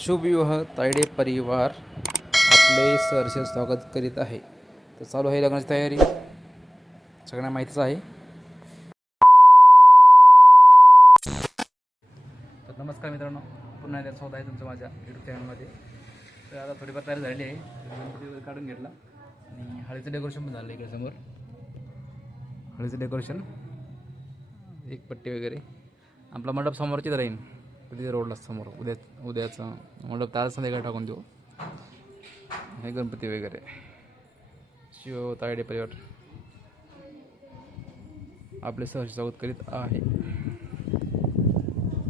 शुभविवाह तायडे परिवार आपले सहर्ष स्वागत करीत आहे. तर चालू आहे लग्नाची तयारी. सगळ्यांना माहितीच आहे. तर नमस्कार मित्रांनो. पुन्हा एकदा स्वागत आहे तुमचं माझ्या यूट्यूब चॅनलमध्ये तर आता थोडीफार तयारी झालेली आहे. गणपती काढून घेतला. आणि हळदीचं डेकोरेशन पण झालं इकडे समोर हळदीचं डेकोरेशन एक पट्टी वगैरे. आपला मंडप समोरचीच राहील तिथे रोडला समोर. उद्या उद्याचं मंडप ताज संध्याकाळी टाकून देऊ. हे गणपती वगैरे. शिव तायडे परिवार. आपले सहर्ष स्वागत करीत आहे.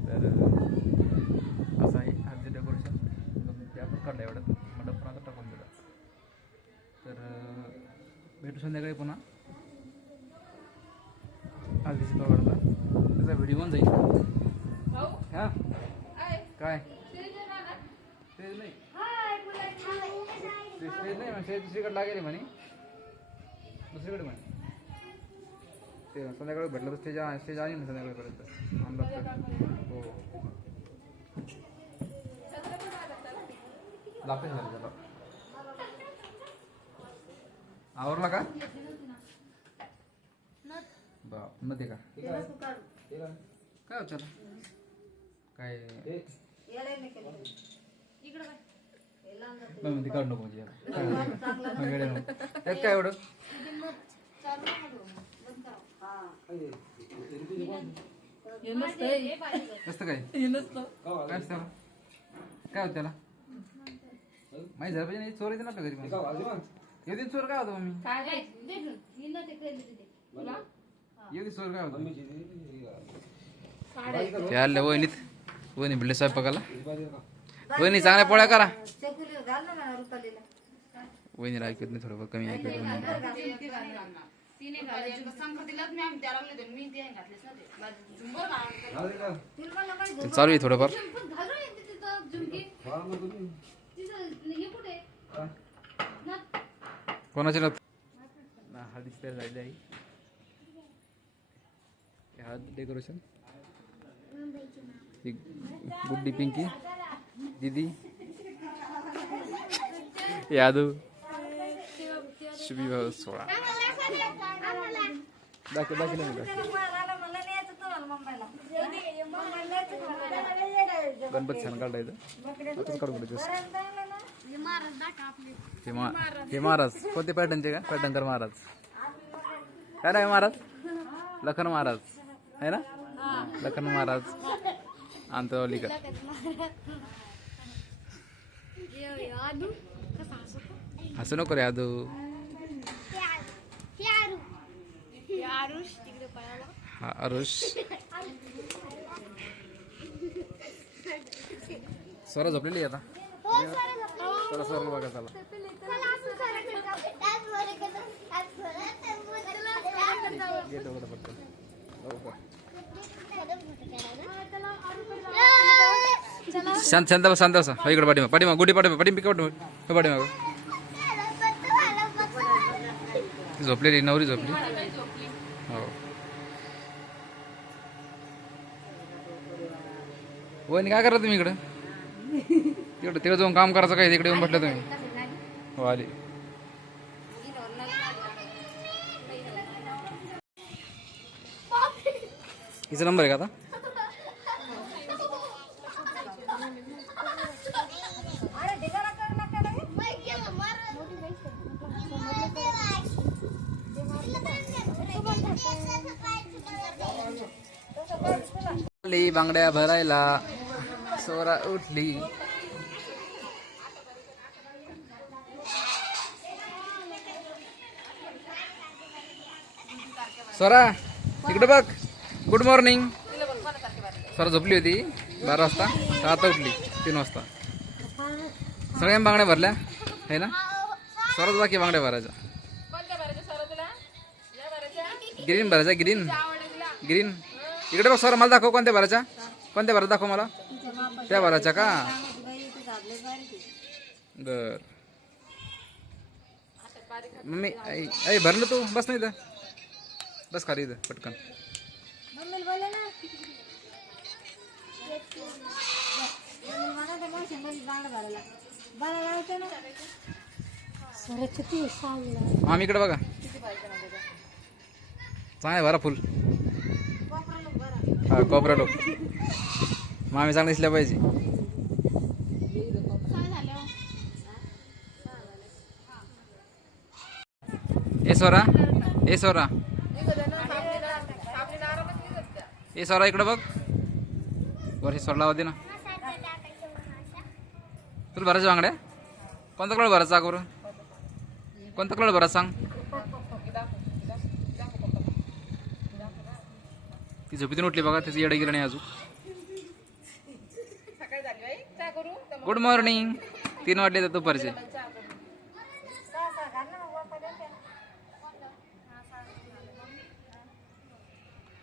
तर असं आहे. आमचे डेकोरेशन ते आपण काढलं एवढं मंडप पण आता टाकून दिला तर भेटू संध्याकाळी पुन्हा हल्दीची पगारचा त्याचा व्हिडिओ पण जाईल हा काय? स्टेज नाही स्टेज नाही म्हणजे स्टेज दुसरीकडे लागेल म्हणे. दुसरीकडे म्हणे. ते संध्याकाळी भेटलं तर स्टेज स्टेज आहे ना संध्याकाळपर्यंत. आमदार हो. लागते झालं त्याला. आवरला का? बा मध्ये का? काय होतं? काय? मग काढू नको म्हणजे. याला. मग वेडे नको. त्यात काय एवढं? नसतं काय? काय असतं? त्याला? काय होतं त्याला? माहिती झालं पाहिजे नाही चोर येते ना आपल्या घरी पण. येऊ चोर काय होतं मम्मी? येऊ चोर काय होतं? ते आले वहिनीत. वहिनी भिडले स्वयंपाकाला? वहिनी चांगल्या पोळ्या करा. वहिनीला ऐकत नाही थोडं कमी ऐकत. चालू आहे थोडंफार. कोणाचे नात? हळदीची तयारी झालेली आहे. हे हळद डेकोरेशन ही गुड्डी पिंकी दीदी यादव शुभविवाह सोळा दाखव दाखल मी गणपती छान काढायचं. आताच काढून हे हे महाराज. कोणते पॅटर्नचे का? पॅटर्नकर महाराज. काय नाही महाराज? लखन महाराज. आहे ना? लखन महाराज. आंतरवालीकर हसू नको रे आदू. हा अरुष स्वरा झोपलेली आता? स्वरा स्वरा बघा चला. गेट उघडं पटकन. शांत शांत बस शांत बसा. इकडे पाठीमा पाठीमा गुडी पाठीमा पाठीमा पाठीमा पाठीमा झोपलेली नवरी झोपली. हो. वहिनी काय करा तुम्ही इकडं? तिकडं तिकडे जाऊन काम करायचं काय तिकडे येऊन म्हटलं तुम्ही? हो आली. हिचा नंबर आहे का आता? बांगड्या भरायला. सोरा उठली. सोरा इकडे बघ. गुड मॉर्निंग सर झोपली होती. बारा वाजता. तर आता उठली. तीन वाजता. सगळ्या बांगड्या भरल्या. आहे ना? स्वराच बाकी बांगड्या भरायच्या. ग्रीन भरायचा ग्रीन ग्रीन इकडे बघ सर मला दाखव कोणत्या भरायच्या. कोणत्या भरायच्या दाखव मला. त्या भरायच्या का? बर. मम्मी आई भरलं तू. बस नाही इथं. बस खाली इथं पटकन. मला मामी इकडे बघा. चांगलं भरा फुल. हा कोपरा लोक. मामी चांगलं दिसल्या पाहिजे. ए सोरा. ए सोरा. ए सोरा इकडं बघ. वर्षी सोडला होते ना. तुला भरायच्या बांगड्या? कोणता कलर भरायचा बरं कोणता कलर भरायचा सांग? ती झोपीतून उठली बघा त्याची येडं गेलं नाही अजून. गुड मॉर्निंग तीन वाटले तर दुपारचे.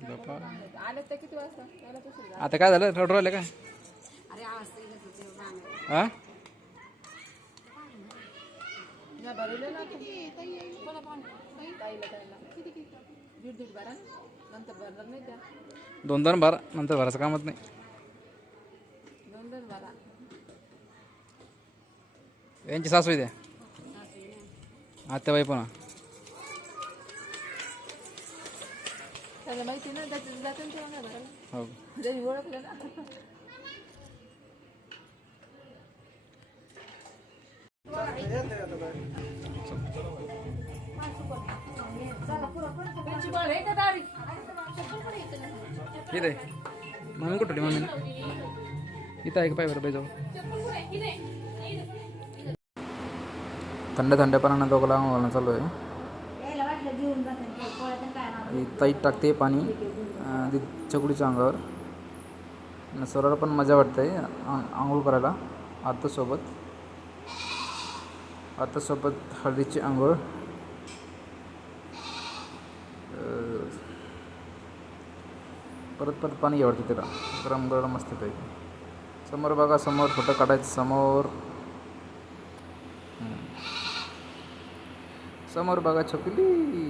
आले तर किती वाजता? आता काय झालं? रडू राहिले काय? हा ना भरवले ना ताईला ताईला किती किती दीड दीड बारा नंतर भरणार नाही त्या दोन दोन बारा नंतर भरायचं कामच नाही. दोन दोन बारा यांची सासू द्या आत्याबाई पण त्याला माहिती ना त्याचं जातं ना तेव्हा नाही भरायला हो ओळखलं ना इथं. आहे मम्मी कुठं मम्मी इथं आहे का पाय बरं पाहिजे थंड थंड पाण्यानं दोघं लावून चालू आहे ताईत टाकते पाणी अं, अंगावर. आणि पण मजा वाटते आं- आंघोळ करायला आत्तासोबत आत्तासोबत हळदीची आंघोळ. परत परत पाणी घ्यावं त्याला गरम गरम मस्त ते समोर बघा समोर फोटो काढायचं समोर. समोर बघा छकुली.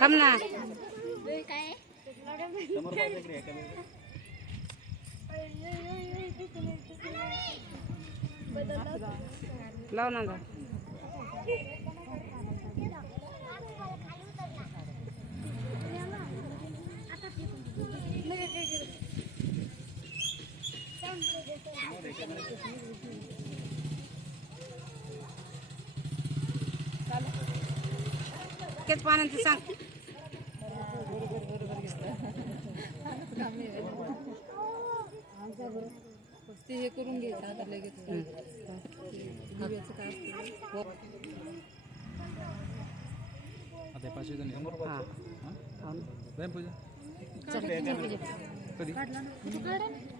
थांब ना लाव ना किती पाण्याचं सांग. ते हे करून घ्यायचं आता लगेच. काय असतं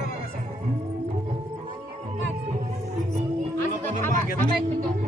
तुम्ही समोर बघेल